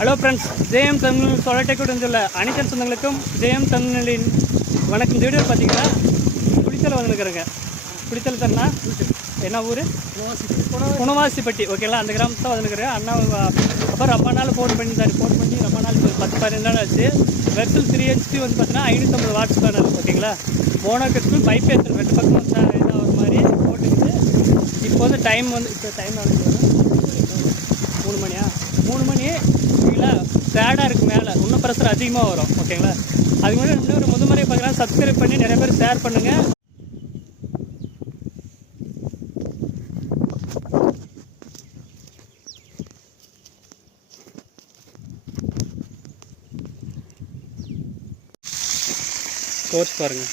Hello friends, JM Tamil சொலட்டைக்குடன் சொல்ல அனைத்து சொந்தங்களுக்கும் ஜேஎம் தமிழின் வணக்கம். இந்த வீடியோ பார்த்தீங்கன்னா குளித்தலை வந்துருக்குறேங்க. குளித்தலை தண்ணா என்ன ஊர்? குணவாசிப்பட்டி. ஓகேங்களா, அந்த கிராமத்தை வந்துருக்குறேன். அண்ணா அப்புறம் ரொம்ப நாள் ஃபோன் பண்ணி ரொம்ப நாள் 10-12 நாள் ஆச்சு. வெர்சல் 3 HP வந்து பார்த்தீங்கன்னா 550 வாட்ஸ் பேனல். ஓகேங்களா, மோனோக்கு பைப்பேசர் 2 பக்கம் இதாக ஒரு மாதிரி போட்டுக்கிட்டு இப்போ வந்து டைம் நாளைக்கு 3 மணியா 3 மணி. ஓகேங்களா, சேடாக இருக்குது. மேலே இன்னும் ப்ரெஷர் அதிகமாக வரும். ஓகேங்களா, அதுக்கு முன்னாடி இன்னொரு முதுமுறை பார்க்கலாம். சப்ஸ்கிரைப் பண்ணி நிறைய பேர் ஷேர் பண்ணுங்கள். கோர்ஸ் பாருங்கள்.